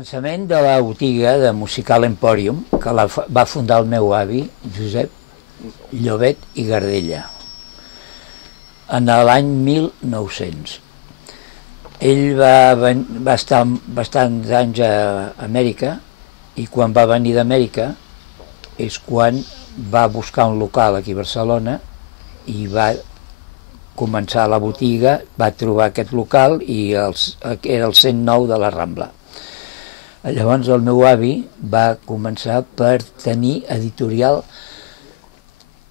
començament de la botiga de Musical Emporium, que va fundar el meu avi, Josep Llobet i Gardella, en l'any 1900. Ell va estar bastants anys a Amèrica, i quan va venir d'Amèrica és quan va buscar un local aquí a Barcelona i va començar la botiga, va trobar aquest local i era el 109 de la Rambla. Llavors el meu avi va començar per tenir editorial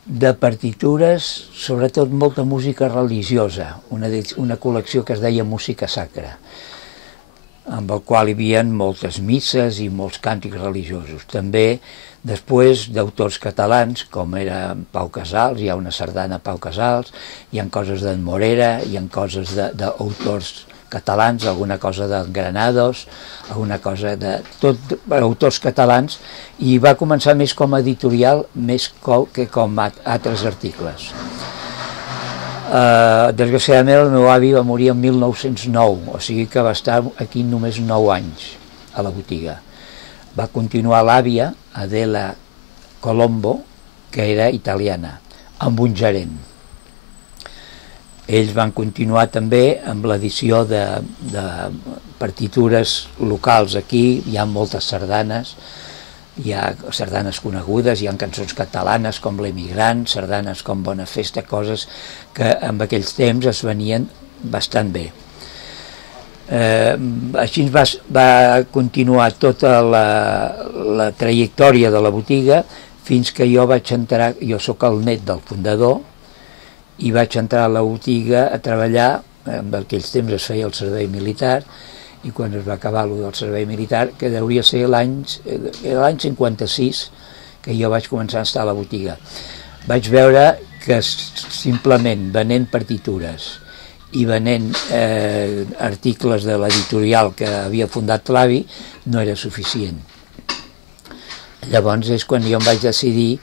de partitures, sobretot molta música religiosa, una col·lecció que es deia Música Sacra, amb el qual hi havia moltes misses i molts càntics religiosos. També després d'autors catalans, com era Pau Casals, hi ha una sardana a Pau Casals, hi ha coses d'en Morera, hi ha coses d'autors catalans, alguna cosa d'en Granados, alguna cosa de tot autors catalans, i va començar més com a editorial més que com altres articles. Desgraciadament el meu avi va morir en 1909, o sigui que va estar aquí només 9 anys a la botiga. Va continuar l'àvia, Adela Colombo, que era italiana, amb un gerent. Ells van continuar també amb l'edició de partitures locals aquí, hi ha moltes sardanes, hi ha sardanes conegudes, hi ha cançons catalanes com L'Emigrant, sardanes com Bona Festa, coses que en aquells temps es venien bastant bé. Així va continuar tota la trajectòria de la botiga fins que jo vaig entrar, jo sóc el net del fundador, i vaig entrar a la botiga a treballar, en aquells temps es feia el servei militar, i quan es va acabar el del servei militar, que hauria ser l'any 56, que jo vaig començar a estar a la botiga. Vaig veure que simplement venent partitures i venent articles de l'editorial que havia fundat l'avi no era suficient. Llavors és quan jo em vaig decidir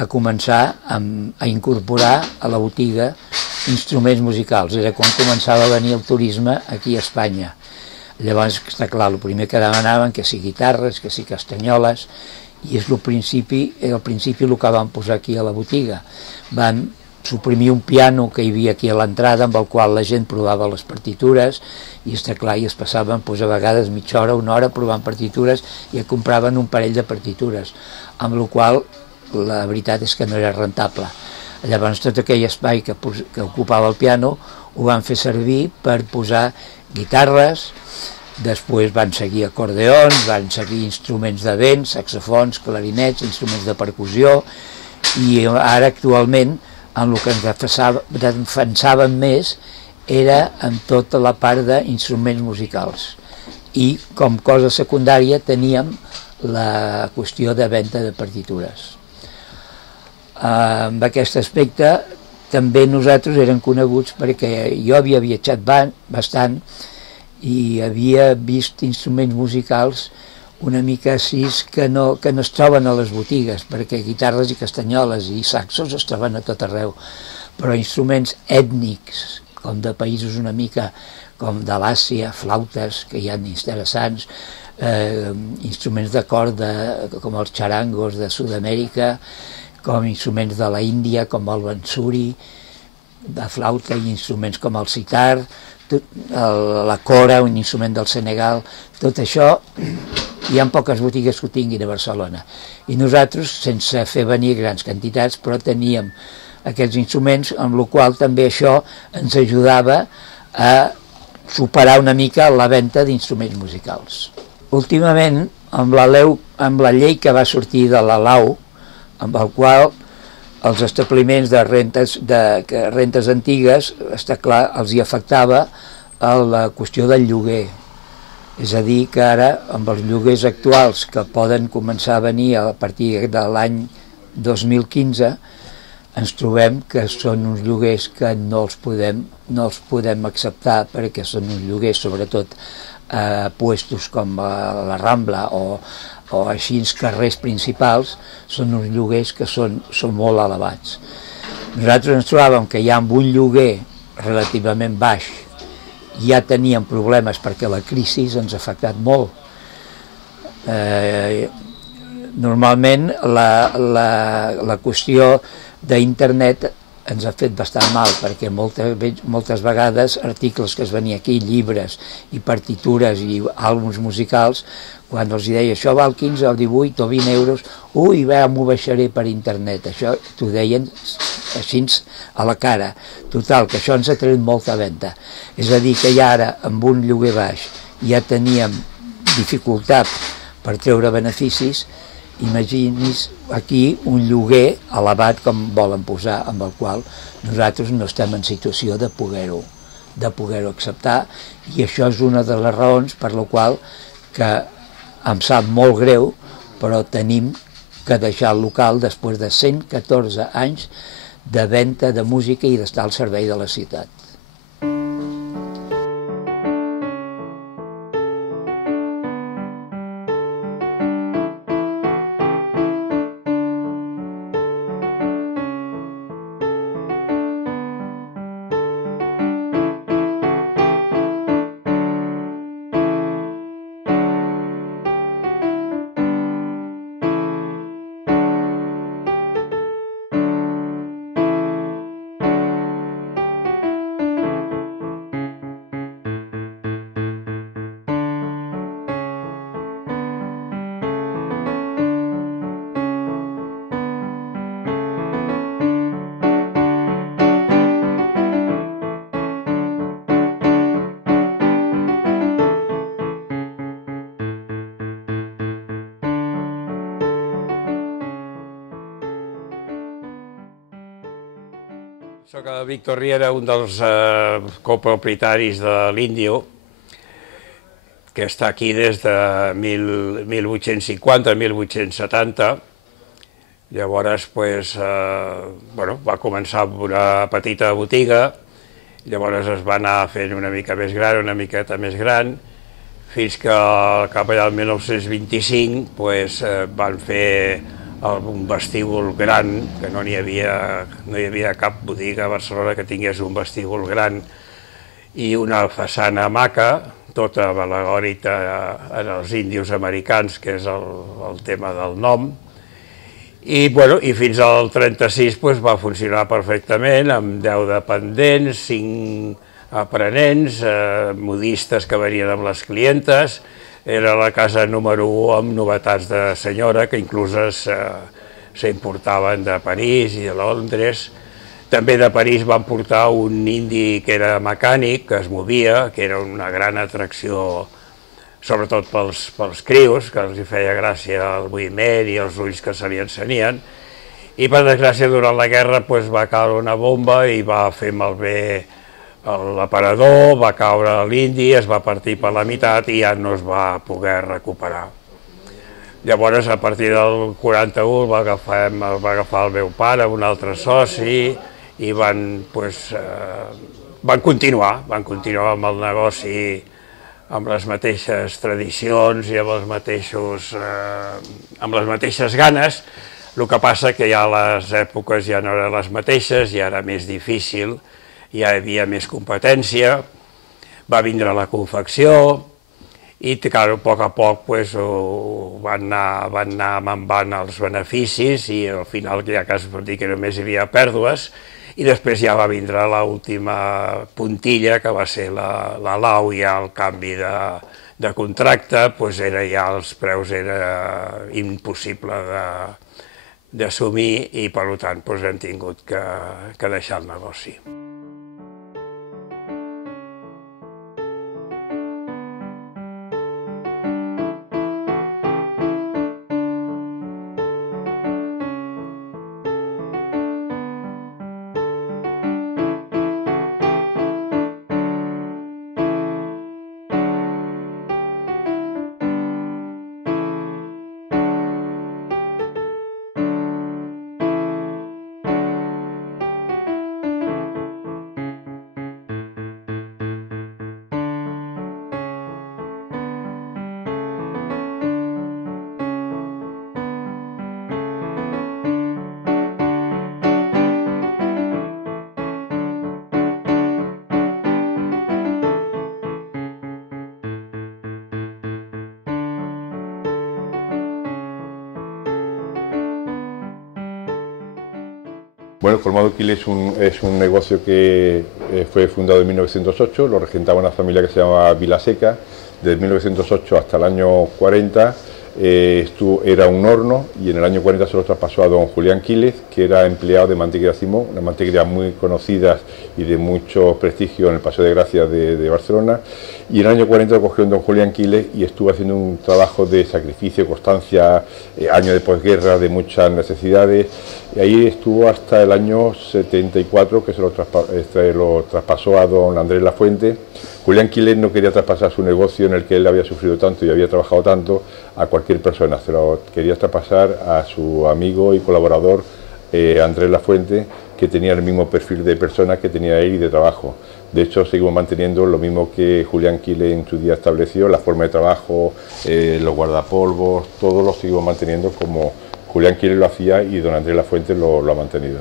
a començar a incorporar a la botiga instruments musicals. Era quan començava a venir el turisme aquí a Espanya. Llavors, està clar, el primer que demanaven que si guitarres, que si castanyoles, i és al principi el que van posar aquí a la botiga. Van suprimir un piano que hi havia aquí a l'entrada amb el qual la gent provava les partitures, i està clar, i es passaven a vegades mitja hora, una hora provant partitures, i compraven un parell de partitures, amb la qual la veritat és que no era rentable. Llavors tot aquell espai que ocupava el piano ho van fer servir per posar guitarres, després van seguir acordeons, van seguir instruments de vent, saxofons, clarinets, instruments de percussió, i ara actualment en el que ens defensàvem més era en tota la part d'instruments musicals, i com cosa secundària teníem la qüestió de venda de partitures. En aquest aspecte també nosaltres érem coneguts perquè jo havia viatjat bastant i havia vist instruments musicals una mica així que no es troben a les botigues, perquè guitarres i castanyoles i saxos es troben a tot arreu, però instruments ètnics, com de països una mica com de l'Àsia, flautes, que hi ha interessants, instruments de corda com els charangos de Sud-amèrica, com instruments de la Índia, com el bansuri, de flauta, i instruments com el sitar, la cora, un instrument del Senegal. Tot això hi ha poques botigues que ho tinguin a Barcelona. I nosaltres, sense fer venir grans quantitats, però teníem aquests instruments, amb la qual també això ens ajudava a superar una mica la venda d'instruments musicals. Últimament, amb la llei que va sortir de la LAU, amb el qual els establiments de rentes antigues, està clar, els hi afectava la qüestió del lloguer. És a dir, que ara, amb els lloguers actuals que poden començar a venir a partir de l'any 2015, ens trobem que són uns lloguers que no els podem acceptar, perquè són uns lloguers, sobretot a puestos com la Rambla o així carrers principals, són uns lloguers que són molt elevats. Nosaltres ens trobàvem que ja amb un lloguer relativament baix ja teníem problemes perquè la crisi ens ha afectat molt. Normalment la qüestió d'internet ens ha fet bastant mal, perquè moltes vegades articles que es venia aquí, llibres i partitures i àlbums musicals, quan els deia això val 15 o 18 o 20 euros, ui, m'ho baixaré per internet, això t'ho deien així a la cara. Total, que això ens ha tret molta venda. És a dir, que ja ara, amb un lloguer baix, ja teníem dificultat per treure beneficis. Imagini's aquí un lloguer elevat com volen posar, amb el qual nosaltres no estem en situació de poder-ho acceptar, i això és una de les raons per la qual que em sap molt greu, però tenim que deixar el local després de 114 anys de venda de música i d'estar al servei de la ciutat. Soc el Víctor Riera, un dels copropietaris de l'Índio, que està aquí des de 1850-1870. Llavors, va començar amb una petita botiga, llavors es va anar fent una mica més gran, una miqueta més gran, fins que cap allà al 1925 van fer un vestíbul gran, que no hi havia cap botiga a Barcelona que tingués un vestíbul gran i una façana maca, tota al·legòrica en els índios americans, que és el tema del nom. I fins al 36 va funcionar perfectament, amb 10 dependents, 5 aprenents, modistes que venien amb les clientes. Era la casa número 1 amb novetats de senyora, que inclús s'importaven de París i de Londres. També de París van portar un indi que era mecànic, que es movia, que era una gran atracció, sobretot pels crios, que els hi feia gràcia el moviment i els ulls que se li encenien. I per desgràcia, durant la guerra va caure una bomba i va fer malbé l'aparador, va caure l'indi, es va partir per la meitat i ja no es va poder recuperar. Llavors, a partir del 41, va agafar el meu pare, un altre soci, i van continuar amb el negoci, amb les mateixes tradicions i amb les mateixes ganes. El que passa que ja les èpoques ja no eren les mateixes, ja era més difícil, ja hi havia més competència, va vindre la confecció i, a poc a poc, van anar minvant els beneficis i al final ja quasi pot dir que només hi havia pèrdues, i després ja va vindre l'última puntilla, que va ser la lau, i ja el canvi de contracte, els preus era impossible d'assumir i per tant hem tingut que deixar el negoci. Bueno, Colmado Quiles es un negocio que fue fundado en 1908, lo regentaba una familia que se llamaba Vilaseca. Desde 1908 hasta el año 40 era un horno, y en el año 40 se lo traspasó a don Julián Quiles, que era empleado de Mantequería Simón, una mantequería muy conocida y de mucho prestigio en el Paseo de Gracia de Barcelona. Y en el año 40 lo cogió don Julián Quiles y estuvo haciendo un trabajo de sacrificio, constancia, año de posguerra, de muchas necesidades. Y ahí estuvo hasta el año 74, que se lo traspasó a don Andrés Lafuente. Julián Quiles no quería traspasar su negocio, en el que él había sufrido tanto y había trabajado tanto, a cualquier persona. Se lo quería traspasar a su amigo y colaborador Andrés Lafuente, que tenía el mismo perfil de persona que tenía él y de trabajo. De hecho, seguimos manteniendo lo mismo que Julián Quiles en su día estableció, la forma de trabajo, los guardapolvos, todo lo seguimos manteniendo como Julián Quiles lo hacía y don Andrés Lafuente lo ha mantenido.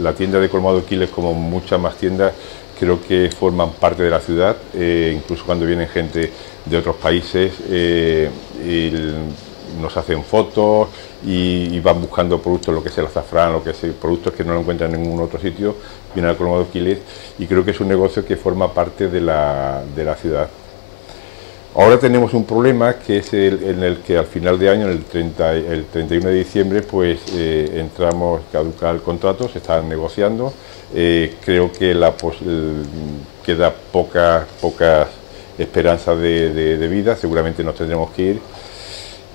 La tienda de Colmado Quiles, como muchas más tiendas, creo que forman parte de la ciudad, incluso cuando vienen gente de otros países, nos hacen fotos y van buscando productos, lo que sea el azafrán, lo que sea, productos que no lo encuentran en ningún otro sitio, vienen al Colmado Quiles, y creo que es un negocio que forma parte de la ciudad. Ahora tenemos un problema, que es en el que al final de año, el 31 de diciembre, pues caduca el contrato, se están negociando. Creo que queda poca esperanza de vida, seguramente nos tendremos que ir,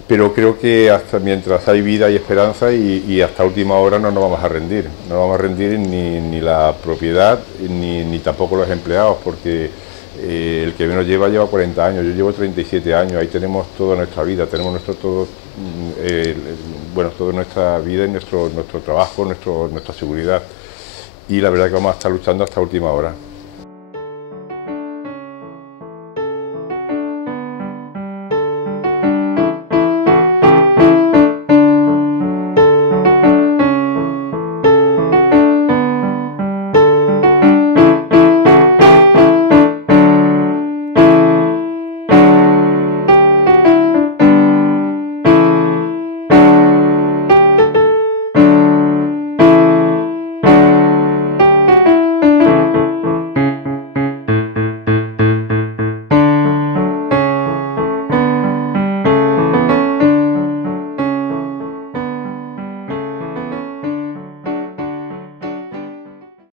pero creo que hasta mientras hay vida y esperanza, y hasta última hora no nos vamos a rendir. No vamos a rendir ni la propiedad ni tampoco los empleados, porque el que menos lleva 40 años, yo llevo 37 años, ahí tenemos toda nuestra vida, tenemos toda nuestra vida y nuestro trabajo, nuestra seguridad, y la verdad que vamos a estar luchando hasta última hora.